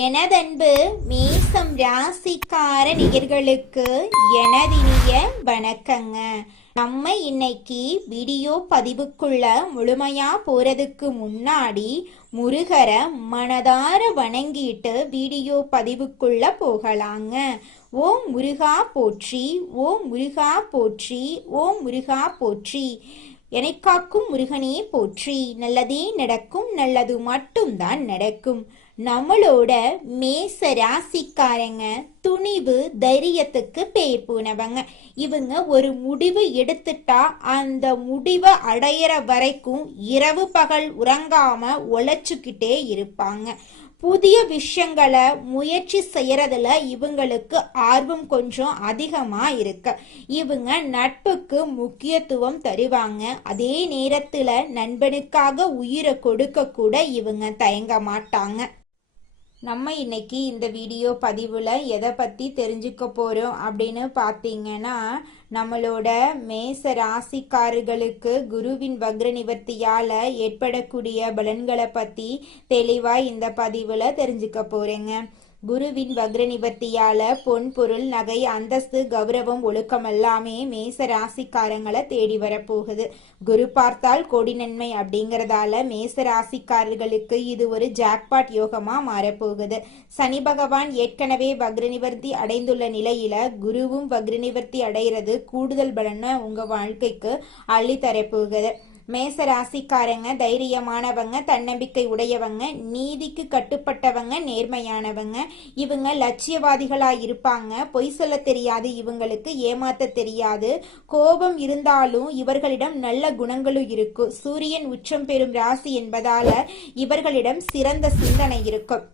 எனதன்பு மேசம் ராசிக்கார நேயர்களுக்கு எனதினிய வணக்கங்க. நம்ம இன்னைக்கு வீடியோ பதிவுக்குள்ள முழுமையா போறதுக்கு முன்னாடி முருகரை மனதார வணங்கிட்டு வீடியோ பதிவுக்குள்ள போகலாங்க. ஓம் முருகா போற்றி, ஓம் முருகா போற்றி, ஓம் முருகா போற்றி. எனக்காக்கும் முருகனே போற்றி. நல்லதே நடக்கும், நல்லது மட்டும்தான் நடக்கும். நம்மளோட மேச ராசிக்காரங்க துணிவு தைரியத்துக்கு பேர் போனவங்க. இவங்க ஒரு முடிவு எடுத்துட்டா அந்த முடிவை அடையிற வரைக்கும் இரவு பகல் உறங்காம உழைச்சுக்கிட்டே இருப்பாங்க. புதிய விஷயங்களை முயற்சி செய்யறதுல இவங்களுக்கு ஆர்வம் கொஞ்சம் அதிகமா இருக்கு. இவங்க நட்புக்கு முக்கியத்துவம் தருவாங்க. அதே நேரத்துல நண்பனுக்காக உயிரை கொடுக்க கூட இவங்க தயங்க மாட்டாங்க. நம்ம இன்னைக்கு இந்த வீடியோ பதிவில் எதை பற்றி தெரிஞ்சுக்க போகிறோம் அப்படின்னு பார்த்தீங்கன்னா, நம்மளோட மேச ராசிக்காரர்களுக்கு குருவின் வக்ர நிவர்த்தியால் ஏற்படக்கூடிய பலன்களை பற்றி தெளிவாக இந்த பதிவில் தெரிஞ்சுக்க போகிறேங்க. குருவின் வக்ர நிவர்த்தியால பொன் பொருள் நகை அந்தஸ்து கௌரவம் ஒழுக்கம் எல்லாமே மேச ராசிக்காரங்களை தேடி வரப்போகுது. குரு பார்த்தால் கோடி நன்மை அப்படிங்கறதால மேச ராசிக்காரர்களுக்கு இது ஒரு ஜாக்பாட் யோகமா மாறப்போகுது. சனி பகவான் ஏற்கனவே வக்ர நிவர்த்தி அடைந்துள்ள நிலையில குருவும் வக்ர நிவர்த்தி அடைகிறது கூடுதல் பலனை உங்க வாழ்க்கைக்கு அள்ளி தரப்போகுது. மேச ராசிக்காரங்க தைரியமானவங்க, தன்னம்பிக்கை உடையவங்க, நீதிக்கு கட்டுப்பட்டவங்க, நேர்மையானவங்க. இவங்க லட்சியவாதிகளா இருப்பாங்க. பொய் சொல்ல தெரியாது, இவங்களுக்கு ஏமாத்த தெரியாது. கோபம் இருந்தாலும் இவர்களிடம் நல்ல குணங்களும் இருக்கும். சூரியன் உச்சம் பெறும் ராசி என்பதால இவர்களிடம் சிறந்த சிந்தனை இருக்கும்.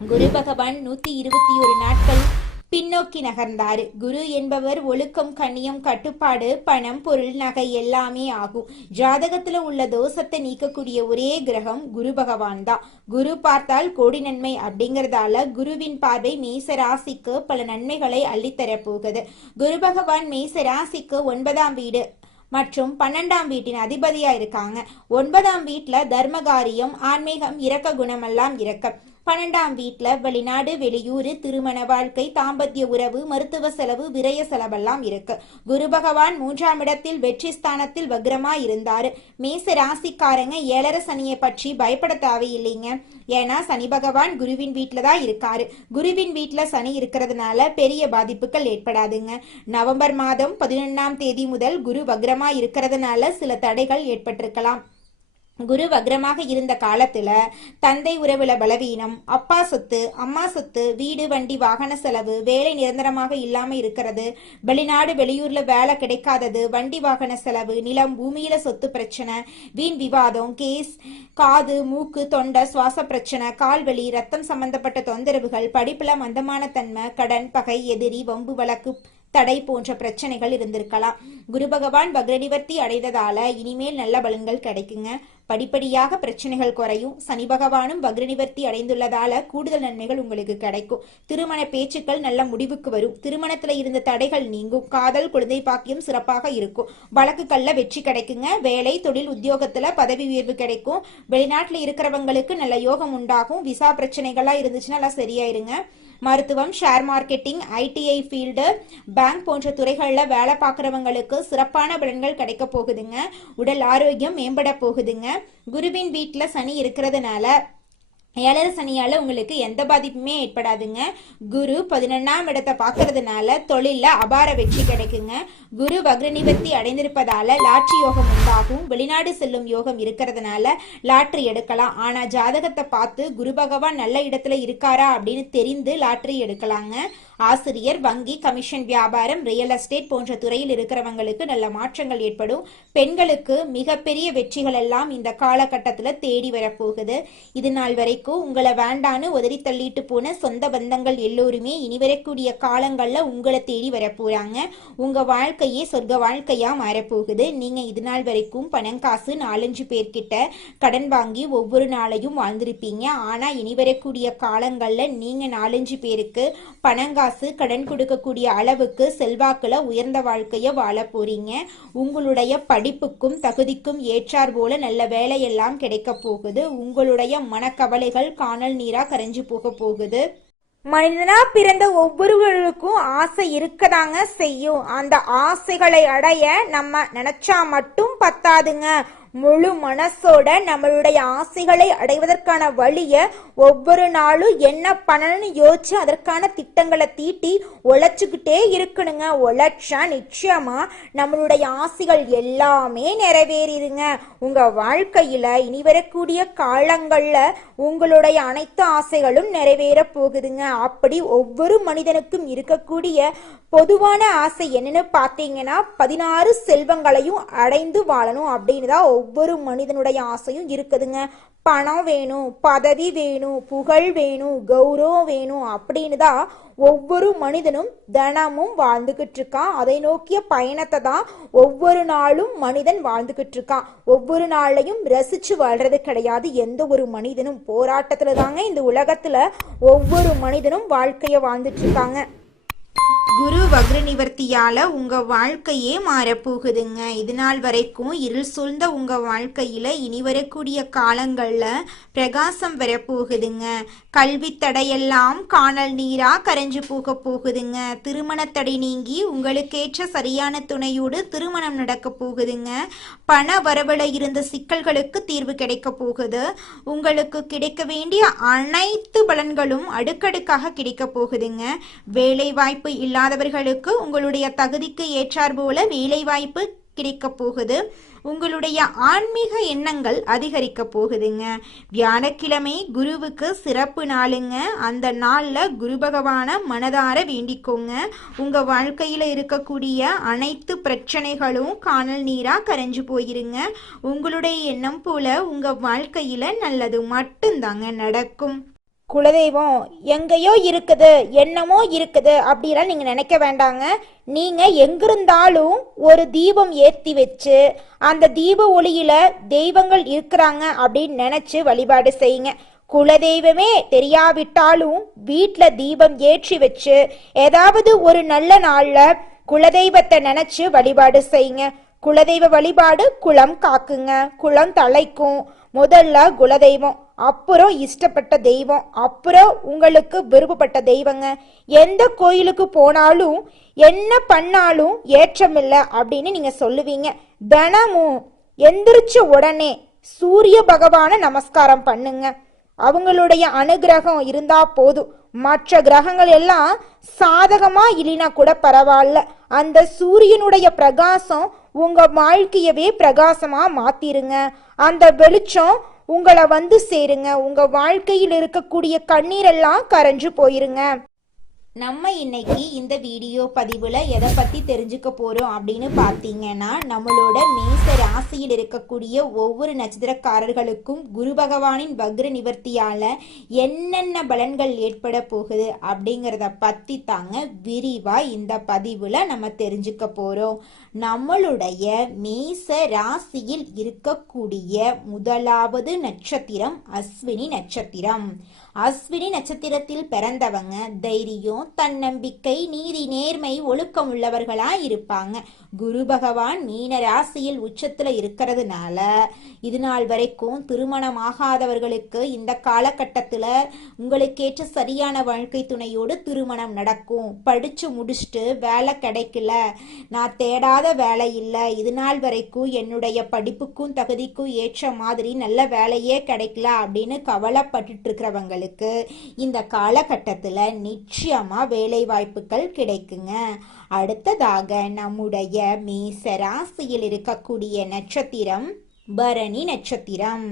குரு பகவான் 121 நாட்கள் பின்னோக்கி நகர்ந்தாரு. குரு என்பவர் ஒழுக்கம், கண்ணியம், கட்டுப்பாடு, பணம், பொருள், நகை எல்லாமே ஆகும். ஜாதகத்துல உள்ள தோஷத்தை நீக்கக்கூடிய ஒரே கிரகம் குரு பகவான் தான். குரு பார்த்தால் கோடி நன்மை அப்படிங்கறதால குருவின் பார்வை மேச ராசிக்கு பல நன்மைகளை அள்ளித்தர போகுது. குரு பகவான் மேச ராசிக்கு 9ஆம் வீடு மற்றும் 12ஆம் வீட்டின் அதிபதியா இருக்காங்க. 9ஆம் வீட்டுல தர்மகாரியம், ஆன்மீகம், இரக்க குணமெல்லாம் இருக்க. 12ஆம் வீட்டுல வெளிநாடு, வெளியூர், திருமண வாழ்க்கை, தாம்பத்திய உறவு, மருத்துவ செலவு, விரய செலவெல்லாம் இருக்கு. குரு பகவான் 3ஆம் இடத்தில் வெற்றி ஸ்தானத்தில் வக்ரமா இருந்தாரு. மேச ராசிக்காரங்க 7.5 சனியை பற்றி பயப்பட தேவையில்லைங்க. ஏன்னா சனி பகவான் குருவின் வீட்டுல தான் இருக்காரு. குருவின் வீட்டுல சனி இருக்கிறதுனால பெரிய பாதிப்புகள் ஏற்படாதுங்க. நவம்பர் மாதம் 11ஆம் தேதி முதல் குரு வக்ரமா இருக்கிறதுனால சில தடைகள் ஏற்பட்டிருக்கலாம். குரு வக்ரமாக இருந்த காலத்துல தந்தை உறவுல பலவீனம், அப்பா சொத்து, அம்மா சொத்து, வீடு, வண்டி, வாகன செலவு, வேலை நிரந்தரமாக இல்லாம இருக்கிறது, வெளிநாடு வெளியூர்ல வேலை கிடைக்காதது, வண்டி வாகன செலவு, நிலம் பூமியில சொத்து பிரச்சனை, வீண் விவாதம், கேஸ், காது, மூக்கு, தொண்டை, சுவாச பிரச்சனை, கால்வலி, ரத்தம் சம்பந்தப்பட்ட தொந்தரவுகள், படிப்புல மந்தமான தன்மை, கடன், பகை, எதிரி, வம்பு வழக்கு, தடை போன்ற பிரச்சனைகள் இருந்திருக்கலாம். குரு பகவான் வக்ர நிவர்த்தி அடைந்ததால இனிமேல் நல்ல பலன்கள் கிடைக்குங்க. படிப்படியாக பிரச்சனைகள் குறையும். சனி பகவானும் வக்ர நிவர்த்தி அடைந்துள்ளதால கூடுதல் நன்மைகள் உங்களுக்கு கிடைக்கும். திருமண பேச்சுக்கள் நல்ல முடிவுக்கு வரும். திருமணத்துல இருந்த தடைகள் நீங்கும். காதல், குழந்தை பாக்கியம் சிறப்பாக இருக்கும். வழக்குகள்ல வெற்றி கிடைக்குங்க. வேலை, தொழில், உத்தியோகத்துல பதவி உயர்வு கிடைக்கும். வெளிநாட்டுல இருக்கிறவங்களுக்கு நல்ல யோகம் உண்டாகும். விசா பிரச்சனைகளா இருந்துச்சுன்னா எல்லாம் சரியாயிருங்க. மருத்துவம், share marketing, ITI field, bank போன்ற துறைகளில் வேலை பார்க்குறவங்களுக்கு சிறப்பான பலன்கள் கிடைக்க போகுதுங்க. உடல் ஆரோக்கியம் மேம்பட போகுதுங்க. குருவின் வீட்டில் சனி இருக்கிறதுனால 7.5 சனியால உங்களுக்கு எந்த பாதிப்புமே ஏற்படாதுங்க. குரு 11ஆம் இடத்தை பார்க்கறதுனால தொழில அபார வெற்றி கிடைக்குங்க. குரு வக்ர நிவர்த்தி அடைந்திருப்பதால லாட்ரி யோகம் உண்டாகும். வெளிநாடு செல்லும் யோகம் இருக்கிறதுனால லாட்ரி எடுக்கலாம். ஆனா ஜாதகத்தை பார்த்து குரு பகவான் நல்ல இடத்துல இருக்காரா அப்படின்னு தெரிந்து லாட்ரி எடுக்கலாங்க. ஆசிரியர், வங்கி, கமிஷன் வியாபாரம், ரியல் எஸ்டேட் போன்ற துறையில் இருக்கிறவங்களுக்கு நல்ல மாற்றங்கள் ஏற்படும். பெண்களுக்கு மிகப்பெரிய வெற்றிகள் எல்லாம் இந்த காலகட்டத்தில் தேடி வரப்போகுது. இது நாள் வரைக்கும் உங்களை வேண்டான்னு உதறி தள்ளிட்டு போன சொந்த பந்தங்கள் எல்லோருமே இனி வரக்கூடிய காலங்கள்ல உங்களை தேடி வரப்போறாங்க. உங்க வாழ்க்கையே சொர்க்க வாழ்க்கையா மாறப்போகுது. நீங்க இது நாள் வரைக்கும் பணம் காசு 4-5 பேர்கிட்ட கடன் வாங்கி ஒவ்வொரு நாளையும் வாழ்ந்திருப்பீங்க. ஆனா இனி வரக்கூடிய காலங்கள்ல நீங்க 4-5 பேருக்கு பணம் காசு கடன் கொடுக்கக்கூடிய அளவுக்கு செல்வாக்குல உயர்ந்த வாழ்க்கைய வாழ போறீங்க. உங்களுடைய படிப்புக்கும் தகுதிக்கும் ஏற்றார் போல நல்ல வேலையெல்லாம் கிடைக்க போகுது. உங்களுடைய மனக்கவலைகள் காணல் நீரா கரைஞ்சு போக போகுது. மனிதனா பிறந்த ஒவ்வொருவருக்கும் ஆசை இருக்கதாங்க செய்யும். அந்த ஆசைகளை அடைய நம்ம நினைச்சா மட்டும் பத்தாதுங்க. முழு மனசோட நம்மளுடைய ஆசைகளை அடைவதற்கான வழிய ஒவ்வொரு நாளும் என்ன பண்ணணும்னு யோசிச்சு அதற்கான திட்டங்களை தீட்டி உழைச்சுக்கிட்டே இருக்கணுங்க. உழைச்சா நிச்சயமா நம்மளுடைய ஆசைகள் எல்லாமே நிறைவேறிடுங்க. உங்க வாழ்க்கையில இனி வரக்கூடிய காலங்கள்ல உங்களுடைய அனைத்து ஆசைகளும் நிறைவேற போகுதுங்க. அப்படி ஒவ்வொரு மனிதனுக்கும் இருக்கக்கூடிய பொதுவான ஆசை என்னன்னு பார்த்தீங்கன்னா 16 செல்வங்களையும் அடைந்து வாழணும் அப்படின்னு தான் ஒவ்வொரு மனிதனுடைய ஆசையும் இருக்குதுங்க. பணம் வேணும், பதவி வேணும், புகழ் வேணும், கௌரவம் வேணும் அப்படின்னு தான் ஒவ்வொரு மனிதனும் தினமும் வாழ்ந்துகிட்டு இருக்கான். அதை நோக்கிய பயணத்தை தான் ஒவ்வொரு நாளும் மனிதன் வாழ்ந்துகிட்டு இருக்கான். ஒவ்வொரு நாளையும் ரசிச்சு வாழ்றது கிடையாது. எந்த ஒரு மனிதனும் போராட்டத்துல தாங்க இந்த உலகத்துல ஒவ்வொரு மனிதனும் வாழ்க்கைய வாழ்ந்துட்டு இருக்காங்க. குரு வக்ர நிவர்த்தியால உங்க வாழ்க்கையே மாறப்போகுதுங்க. இது நாள் வரைக்கும் இருள் சூழ்ந்த உங்க வாழ்க்கையில இனி வரக்கூடிய காலங்கள்ல பிரகாசம் வரப்போகுதுங்க. கல்வி தடையெல்லாம் காணல் நீரா கரைஞ்சு போக போகுதுங்க. திருமண தடை நீங்கி உங்களுக்கேற்ற சரியான துணையோடு திருமணம் நடக்க போகுதுங்க. பண வரவுல இருந்த சிக்கல்களுக்கு தீர்வு கிடைக்க போகுது. உங்களுக்கு கிடைக்க வேண்டிய அனைத்து பலன்களும் அடுக்கடுக்காக கிடைக்க போகுதுங்க. வேலை வாய்ப்பு இல்லாதவர்களுக்கு உங்களுடைய தகுதிக்கு ஏற்றார் போல வேலை வாய்ப்பு கிடைக்க போகுது. உங்களுடைய ஆன்மீக எண்ணங்கள் அதிகரிக்க போகுதுங்க. வியாழக்கிழமை குருவுக்கு சிறப்பு நாளுங்க. அந்த நாள்ல குரு பகவான மனதார வேண்டிக்கோங்க. உங்க வாழ்க்கையில இருக்கக்கூடிய அனைத்து பிரச்சனைகளும் காணல் நீரா கரைஞ்சு போயிருங்க. உங்களுடைய எண்ணம் போல உங்க வாழ்க்கையில நல்லது மட்டும்தாங்க நடக்கும். குலதெய்வம் எங்கேயோ இருக்குது, என்னமோ இருக்குது அப்படிலாம் நீங்க நினைக்க வேண்டாங்க. நீங்க எங்கிருந்தாலும் ஒரு தீபம் ஏற்றி வச்சு அந்த தீப ஒளியில தெய்வங்கள் இருக்கிறாங்க அப்படின்னு நினைச்சு வழிபாடு செய்யுங்க. குலதெய்வமே தெரியாவிட்டாலும் வீட்டில் தீபம் ஏற்றி வச்சு ஏதாவது ஒரு நல்ல நாள்ல குலதெய்வத்தை நினைச்சு வழிபாடு செய்யுங்க. குலதெய்வ வழிபாடு குலம் காக்குங்க, குலம் தலைக்கும். முதல்ல குலதெய்வம், அப்புறம் இஷ்டப்பட்ட தெய்வம், அப்புறம் உங்களுக்கு விருப்பப்பட்ட தெய்வங்க. எந்த கோயிலுக்கு போனாலும் என்ன பண்ணாலும் ஏற்றமில்லை அப்படின்னு நீங்க சொல்லுவீங்க. தினமும் எந்திரிச்ச உடனே சூரிய பகவான நமஸ்காரம் பண்ணுங்க. அவங்களுடைய அனுகிரகம் இருந்தா போதும். மற்ற கிரகங்கள் எல்லாம் சாதகமா இல்லைனா கூட பரவாயில்ல, அந்த சூரியனுடைய பிரகாசம் உங்க வாழ்க்கையவே பிரகாசமா மாத்திருங்க. அந்த வெளிச்சம் உங்களை வந்து சேருங்க. உங்க வாழ்க்கையில் இருக்கக்கூடிய கண்ணீரெல்லாம் கரைஞ்சு போயிருங்க. நம்ம இன்னைக்கு இந்த வீடியோ பதிவுல எதை பத்தி தெரிஞ்சுக்க போறோம் அப்படின்னு பார்த்தீங்கன்னா, நம்மளோட மேச ராசியில் இருக்கக்கூடிய ஒவ்வொரு நட்சத்திரக்காரர்களுக்கும் குரு பகவானின் வக்ர நிவர்த்தியால என்னென்ன பலன்கள் ஏற்பட போகுது அப்படிங்கிறத பத்தி தாங்க விரிவா இந்த பதிவுல நம்ம தெரிஞ்சுக்க போறோம். நம்மளுடைய மேச ராசியில் இருக்கக்கூடிய முதலாவது நட்சத்திரம் அஸ்வினி நட்சத்திரம். அஸ்வினி நட்சத்திரத்தில் பிறந்தவங்க தைரியம், தன்னம்பிக்கை, நீதி, நேர்மை, ஒழுக்கம் உள்ளவர்களா இருப்பாங்க. குரு பகவான் மீன ராசியில் உச்சத்துல இருக்கிறதுனால இது நாள் வரைக்கும் திருமணம் ஆகாதவர்களுக்கு இந்த காலகட்டத்துல உங்களுக்கேற்ற சரியான வாழ்க்கை துணையோடு திருமணம் நடக்கும். படிச்சு முடிச்சுட்டு வேலை கிடைக்கல, நான் தேடாத வேலை இல்லை, இது நாள் வரைக்கும் என்னுடைய படிப்புக்கும் தகுதிக்கும் ஏற்ற மாதிரி நல்ல வேலையே கிடைக்கல அப்படின்னு கவலைப்பட்டு இருக்கிறவங்களுக்கு இந்த காலகட்டத்துல நிச்சயமா வேலை வாய்ப்புகள் கிடைக்குங்க. அடுத்ததாக நம்முடைய மேச ராசியில் இருக்கக்கூடிய நட்சத்திரம் பரணி நட்சத்திரம்.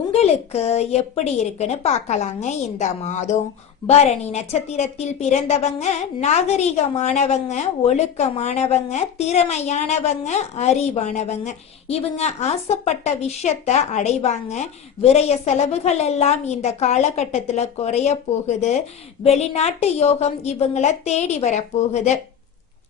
உங்களுக்கு எப்படி இருக்குன்னு பார்க்கலாங்க. இந்த மாதம் பரணி நட்சத்திரத்தில் பிறந்தவங்க நாகரிகமானவங்க, ஒழுக்கமானவங்க, திறமையானவங்க, அறிவானவங்க. இவங்க ஆசைப்பட்ட விஷயத்த அடைவாங்க. விரய செலவுகள் எல்லாம் இந்த காலகட்டத்துல குறைய போகுது. வெளிநாட்டு யோகம் இவங்கள தேடி வரப்போகுது.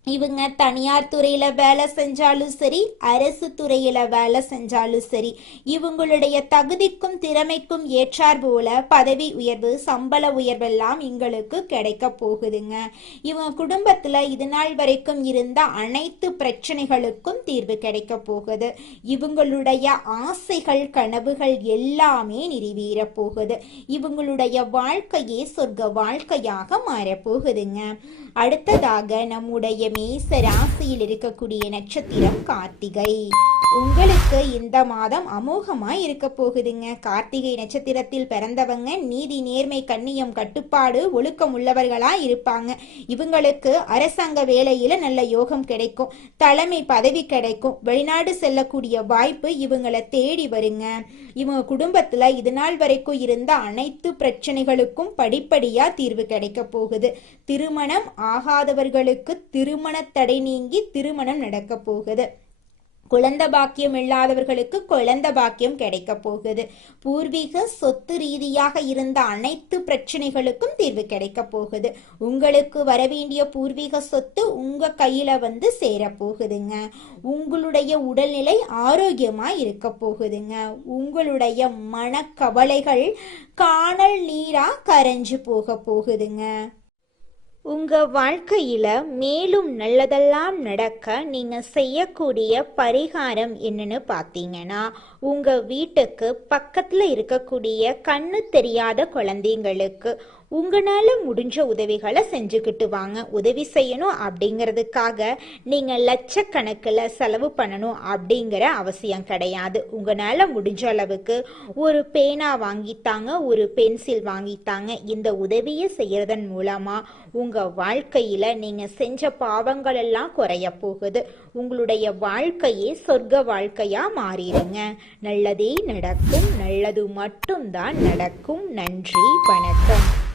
இவங்க தனியார் துறையில வேலை செஞ்சாலும் சரி, அரசு துறையில வேலை செஞ்சாலும் சரி, இவங்களுடைய தகுதிக்கும் திறமைக்கும் ஏற்றார் போல பதவி உயர்வு, சம்பள உயர்வெல்லாம் இவங்களுக்கு கிடைக்க போகுதுங்க. இவங்க குடும்பத்துல இது நாள் வரைக்கும் இருந்த அனைத்து பிரச்சனைகளுக்கும் தீர்வு கிடைக்க போகுது. இவங்களுடைய ஆசைகள், கனவுகள் எல்லாமே நிறைவேற போகுது. இவங்களுடைய வாழ்க்கையே சொர்க்க வாழ்க்கையாக மாறப்போகுதுங்க. அடுத்ததாக நம்முடைய மேச ராசியில் இருக்கக்கூடிய நட்சத்திரம் கார்த்திகை. உங்களுக்கு இந்த மாதம் அமோகமாய் இருக்க போகுதுங்க. கார்த்திகை நட்சத்திரத்தில் பிறந்தவங்க நீதி, நேர்மை, கண்ணியம், கட்டுப்பாடு, ஒழுக்கம் உள்ளவர்களா இருப்பாங்க. இவங்களுக்கு அரசாங்க வேலையில நல்ல யோகம் கிடைக்கும், தலைமை பதவி கிடைக்கும், வெளிநாடு செல்லக்கூடிய வாய்ப்பு இவங்களை தேடி வருங்க. இவங்க குடும்பத்துல இது நாள் வரைக்கும் இருந்த அனைத்து பிரச்சனைகளுக்கும் படிப்படியா தீர்வு கிடைக்க போகுது. திருமணம் ஆகாதவர்களுக்கு திருமண தடை நீங்கி திருமணம் நடக்க போகுது. குழந்தை பாக்கியம் இல்லாதவர்களுக்கு குழந்தை பாக்கியம் கிடைக்க போகுது. பூர்வீக சொத்து ரீதியாக இருந்த அனைத்து பிரச்சனைகளுக்கும் தீர்வு கிடைக்க போகுது. உங்களுக்கு வரவேண்டிய பூர்வீக சொத்து உங்க கையில வந்து சேர போகுதுங்க. உங்களுடைய உடல்நிலை ஆரோக்கியமா இருக்க போகுதுங்க. உங்களுடைய மனக்கவலைகள் காணல் நீரா கரைஞ்சு போக போகுதுங்க. உங்க வாழ்க்கையில மேலும் நல்லதெல்லாம் நடக்க நீங்க செய்யக்கூடிய பரிகாரம் என்னன்னு பார்த்தீங்கன்னா, உங்க வீட்டுக்கு பக்கத்துல இருக்கக்கூடிய கண்ணு தெரியாத குழந்தைங்களுக்கு உங்களால முடிஞ்ச உதவிகளை செஞ்சுக்கிட்டு வாங்க. உதவி செய்யணும் அப்படிங்கிறதுக்காக நீங்க லட்சக்கணக்கில் செலவு பண்ணணும் அப்படிங்கிற அவசியம் கிடையாது. உங்களால முடிஞ்ச அளவுக்கு ஒரு பேனா வாங்கித்தாங்க, ஒரு பென்சில் வாங்கித்தாங்க. இந்த உதவியை செய்யறதன் மூலமா உங்க வாழ்க்கையில நீங்க செஞ்ச பாவங்கள் எல்லாம் குறைய போகுது. உங்களுடைய வாழ்க்கையே சொர்க்க வாழ்க்கையா மாறிடுங்க. நல்லதே நடக்கும், நல்லது மட்டும்தான் நடக்கும். நன்றி, வணக்கம்.